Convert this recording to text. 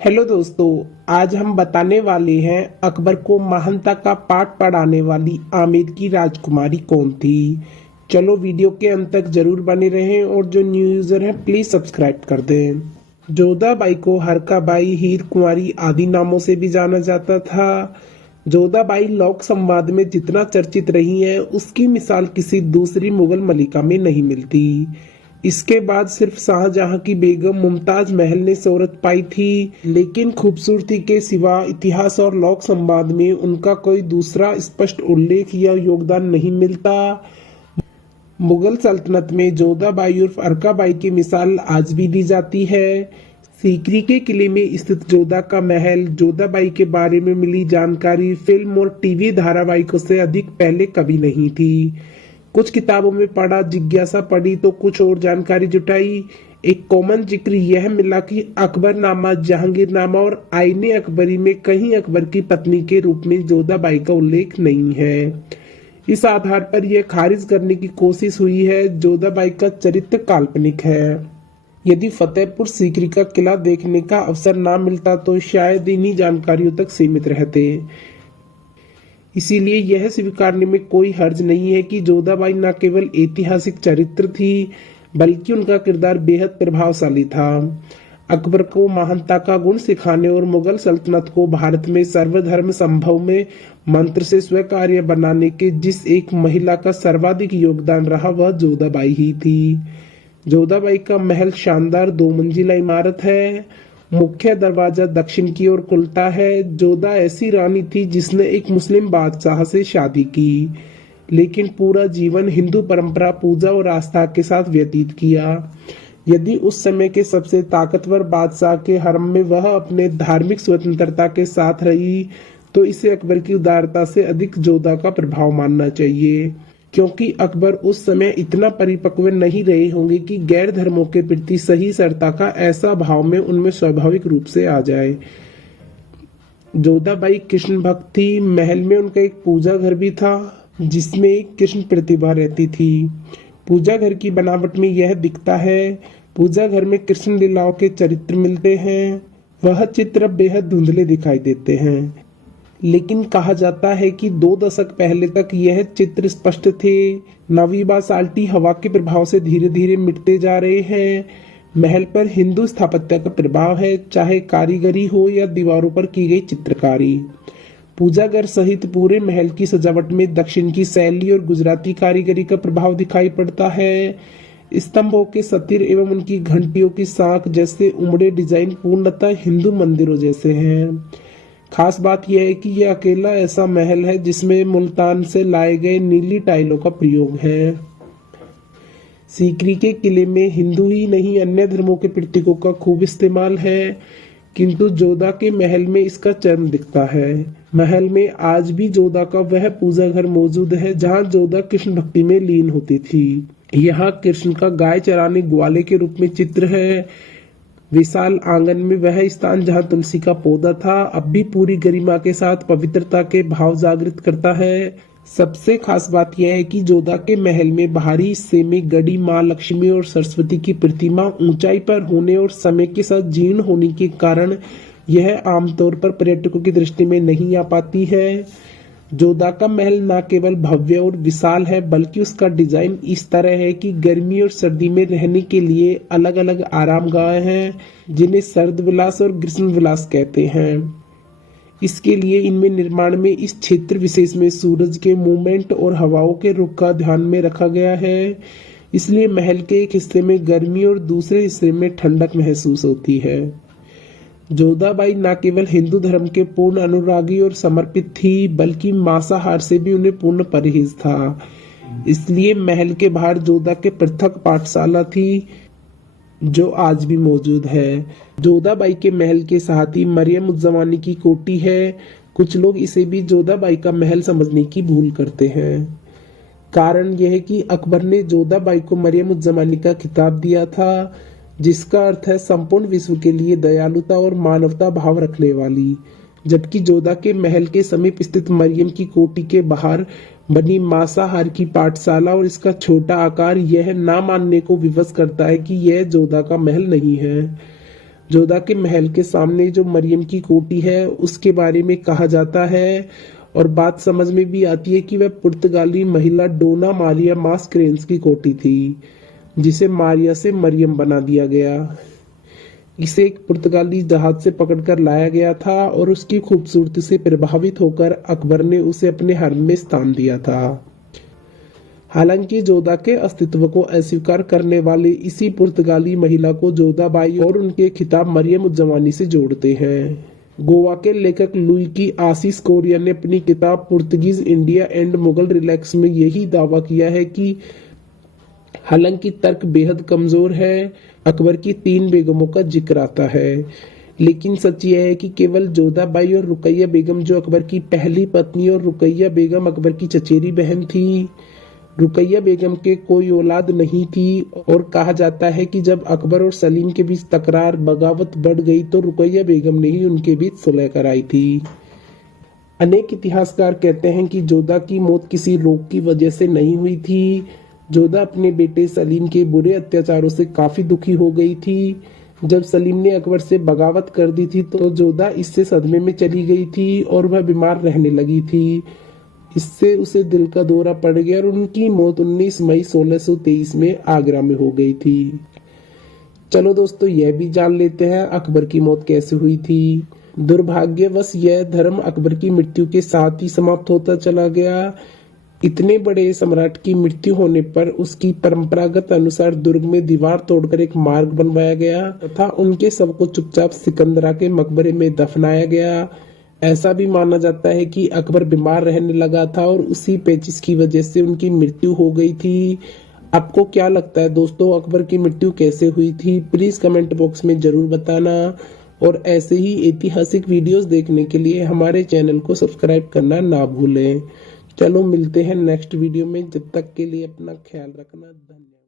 Hello दोस्तों, आज हम बताने वाले हैं अकबर को महानता का पाठ पढ़ाने वाली आमेर की राजकुमारी कौन थी। चलो वीडियो के अंत तक जरूर बने रहें और जो न्यू यूजर हैं प्लीज सब्सक्राइब कर दें। जोधाबाई को हरकाबाई, हीर कुंवारी आदि नामों से भी जाना जाता था। जोधाबाई लोक संवाद में जितना चर्चित रही हैं उसकी मिसाल किसी दूसरी मुगल मलिका में नहीं मिलती। इसके बाद सिर्फ शाहजहां की बेगम मुमताज महल ने शोहरत पाई थी, लेकिन खूबसूरती के सिवा इतिहास और लोक संवाद में उनका कोई दूसरा स्पष्ट उल्लेख या योगदान नहीं मिलता। मुगल सल्तनत में जोधाबाई उर्फ अरकाबाई की मिसाल आज भी दी जाती है। सीकरी के किले में स्थित जोधा का महल, जोधाबाई के बारे में मिली जानकारी फिल्म और टीवी धारावाहिकों से अधिक पहले कभी नहीं थी। कुछ किताबों में पढ़ा, जिज्ञासा पढ़ी तो कुछ और जानकारी जुटाई। एक कॉमन जिक्र यह मिला कि अकबरनामा, जहांगीरनामा और आईने अकबरी में कहीं अकबर की पत्नी के रूप में जोधाबाई का उल्लेख नहीं है। इस आधार पर यह खारिज करने की कोशिश हुई है जोधाबाई का चरित्र काल्पनिक है। यदि फतेहपुर सीकरी का किला देखने का अवसर ना मिलता तो शायद इन्हीं जानकारियों तक सीमित रहते। इसीलिए यह स्वीकारने में कोई हर्ज नहीं है कि जोधाबाई न केवल ऐतिहासिक चरित्र थी बल्कि उनका किरदार बेहद प्रभावशाली था। अकबर को महानता का गुण सिखाने और मुगल सल्तनत को भारत में सर्वधर्म संभव में मंत्र से स्वीकार्य बनाने के जिस एक महिला का सर्वाधिक योगदान रहा वह जोधाबाई ही थी। जोधाबाई का महल शानदार 2 मंजिला इमारत है। मुख्य दरवाजा दक्षिण की ओर खुलता है। जोधा ऐसी रानी थी जिसने एक मुस्लिम बादशाह से शादी की, लेकिन पूरा जीवन हिंदू परंपरा, पूजा और आस्था के साथ व्यतीत किया। यदि उस समय के सबसे ताकतवर बादशाह के हरम में वह अपने धार्मिक स्वतंत्रता के साथ रही तो इसे अकबर की उदारता से अधिक जोधा का प्रभाव मानना चाहिए, क्योंकि अकबर उस समय इतना परिपक्व नहीं रहे होंगे कि गैर धर्मों के प्रति सही सरता का ऐसा भाव में उनमें स्वाभाविक रूप से आ जाए। जोधाबाई कृष्ण भक्त थी। महल में उनका एक पूजा घर भी था जिसमें कृष्ण प्रतिभा रहती थी। पूजा घर की बनावट में यह दिखता है। पूजा घर में कृष्ण लीलाओं के चरित्र मिलते हैं। वह चित्र बेहद धुंधले दिखाई देते हैं, लेकिन कहा जाता है कि 2 दशक पहले तक यह चित्र स्पष्ट थे। नवी बासाल्टी हवा के प्रभाव से धीरे धीरे मिटते जा रहे हैं। महल पर हिंदू स्थापत्य का प्रभाव है, चाहे कारीगरी हो या दीवारों पर की गई चित्रकारी। पूजा घर सहित पूरे महल की सजावट में दक्षिण की शैली और गुजराती कारीगरी का प्रभाव दिखाई पड़ता है। स्तंभों के सतिर एवं उनकी घंटियों की साख जैसे उमड़े डिजाइन पूर्णतः हिंदू मंदिरों जैसे हैं। खास बात यह है कि यह अकेला ऐसा महल है जिसमें मुल्तान से लाए गए नीली टाइलों का प्रयोग है। सीकरी के किले में हिंदू ही नहीं अन्य धर्मों के प्रतीकों का खूब इस्तेमाल है, किंतु जोधा के महल में इसका चरम दिखता है। महल में आज भी जोधा का वह पूजा घर मौजूद है जहां जोधा कृष्ण भक्ति में लीन होती थी। यहाँ कृष्ण का गाय चराने ग्वाले के रूप में चित्र है। विशाल आंगन में वह स्थान जहां तुलसी का पौधा था अब भी पूरी गरिमा के साथ पवित्रता के भाव जागृत करता है। सबसे खास बात यह है कि जोधा के महल में बाहरी हिस्से में गढ़ी मां लक्ष्मी और सरस्वती की प्रतिमा ऊंचाई पर होने और समय के साथ जीर्ण होने के कारण यह आमतौर पर पर्यटकों की दृष्टि में नहीं आ पाती है। जोधा का महल न केवल भव्य और विशाल है बल्कि उसका डिजाइन इस तरह है कि गर्मी और सर्दी में रहने के लिए अलग अलग आरामगाह हैं जिन्हें सर्द विलास और ग्रीष्म विलास कहते हैं। इसके लिए इनमें निर्माण में इस क्षेत्र विशेष में सूरज के मूवमेंट और हवाओं के रुख का ध्यान में रखा गया है। इसलिए महल के एक हिस्से में गर्मी और दूसरे हिस्से में ठंडक महसूस होती है। जोधाबाई न केवल हिंदू धर्म के पूर्ण अनुरागी और समर्पित थी बल्कि मांसाहार से भी उन्हें पूर्ण परहेज था। इसलिए महल के बाहर जोधा के पृथक पाठशाला थी जो आज भी मौजूद है। जोधाबाई के महल के साथ ही मरियम उज़ ज़मानी की कोठी है। कुछ लोग इसे भी जोधाबाई का महल समझने की भूल करते हैं। कारण यह है कि अकबर ने जोधाबाई को मरियम उज़ ज़मानी का खिताब दिया था, जिसका अर्थ है संपूर्ण विश्व के लिए दयालुता और मानवता भाव रखने वाली, जबकि जोधा के महल के समीप स्थित मरियम की कोठी के बाहर बनी मांसाहार की पाठशाला और इसका छोटा आकार यह ना मानने को विवश करता है कि यह जोधा का महल नहीं है। जोधा के महल के सामने जो मरियम की कोठी है उसके बारे में कहा जाता है और बात समझ में भी आती है कि वह पुर्तगाली महिला डोना मारिया मास्करेंस की कोठी थी, जिसे मारिया से मरियम बना दिया गया। इसे एक पुर्तगाली जहाज से पकड़कर लाया गया था और उसकी खूबसूरती से प्रभावित होकर अकबर ने उसे अपने हरम में स्थान दिया था। हालांकि जोधा के अस्तित्व को अस्वीकार करने वाले इसी पुर्तगाली महिला को जोधाबाई और उनके खिताब मरियम उज जमानी से जोड़ते हैं। गोवा के लेखक लुई की आसिस कोरिया ने अपनी किताब Portuguese India and Mughal relax में यही दावा किया है कि हालांकि तर्क बेहद कमजोर है, अकबर की 3 बेगमों का जिक्र आता है, लेकिन सच यह है कि केवल जोधाबाई और रुकैया बेगम जो अकबर की पहली पत्नी और रुकैया बेगम अकबर की चचेरी बहन थी। रुकैया बेगम के कोई औलाद नहीं थी और कहा जाता है कि जब अकबर और सलीम के बीच तकरार बगावत बढ़ गई तो रुकैया बेगम ने ही उनके बीच सुलह कराई थी। अनेक इतिहासकार कहते हैं कि जोधा की मौत किसी रोग की वजह से नहीं हुई थी। जोधा अपने बेटे सलीम के बुरे अत्याचारों से काफी दुखी हो गई थी। जब सलीम ने अकबर से बगावत कर दी थी तो जोधा इससे सदमे में चली गई थी और वह बीमार रहने लगी थी। इससे उसे दिल का दौरा पड़ गया और उनकी मौत 19 मई 1623 में आगरा में हो गई थी। चलो दोस्तों, यह भी जान लेते हैं अकबर की मौत कैसे हुई थी। दुर्भाग्यवश यह धर्म अकबर की मृत्यु के साथ ही समाप्त होता चला गया। इतने बड़े सम्राट की मृत्यु होने पर उसकी परंपरागत अनुसार दुर्ग में दीवार तोड़कर एक मार्ग बनवाया गया तथा उनके शव को चुपचाप सिकंदरा के मकबरे में दफनाया गया। ऐसा भी माना जाता है कि अकबर बीमार रहने लगा था और उसी पेचिश की वजह से उनकी मृत्यु हो गई थी। आपको क्या लगता है दोस्तों, अकबर की मृत्यु कैसे हुई थी? प्लीज कमेंट बॉक्स में जरूर बताना और ऐसे ही ऐतिहासिक वीडियोस देखने के लिए हमारे चैनल को सब्सक्राइब करना ना भूलें। चलो मिलते हैं नेक्स्ट वीडियो में, जब तक के लिए अपना ख्याल रखना। धन्यवाद।